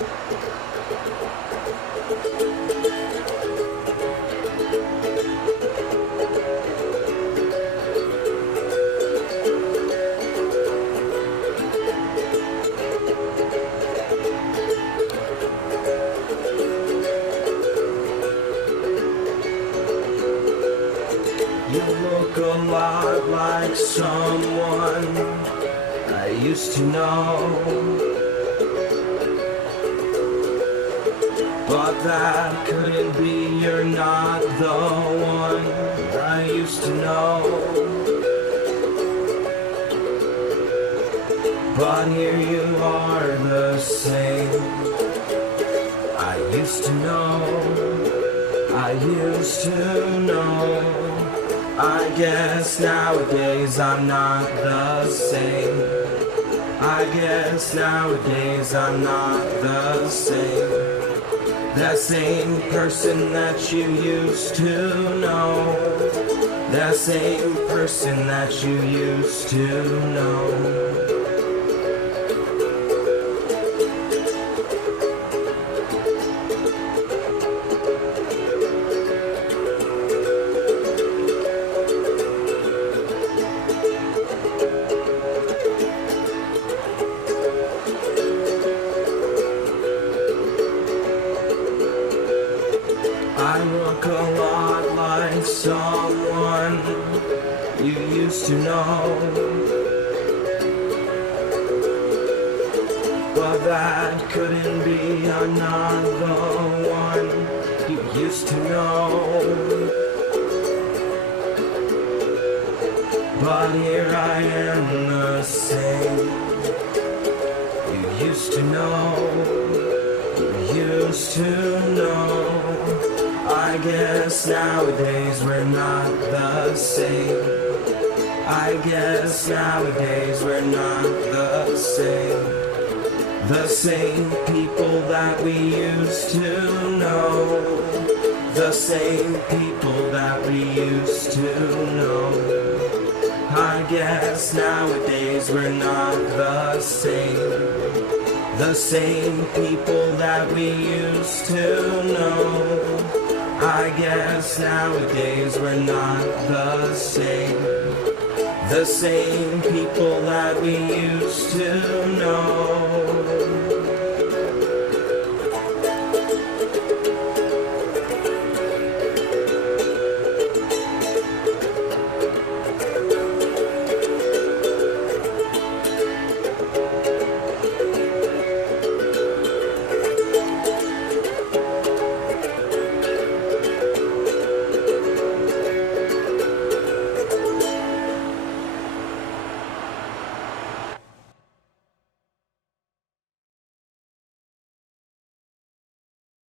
You look a lot like someone I used to know, but that couldn't be, you're not the one I used to know. But here you are, the same I used to know, I used to know. I guess nowadays I'm not the same. I guess nowadays I'm not the same. That same person that you used to know. That same person that you used to know. I look a lot like someone you used to know, but that couldn't be, I'm not the one you used to know. But here I am, the same you used to know, you used to know. I guess nowadays we're not the same. I guess nowadays we're not the same. The same people that we used to know. The same people that we used to know. I guess nowadays we're not the same. The same people that we used to know. I guess nowadays we're not the same. The same people that we used to know.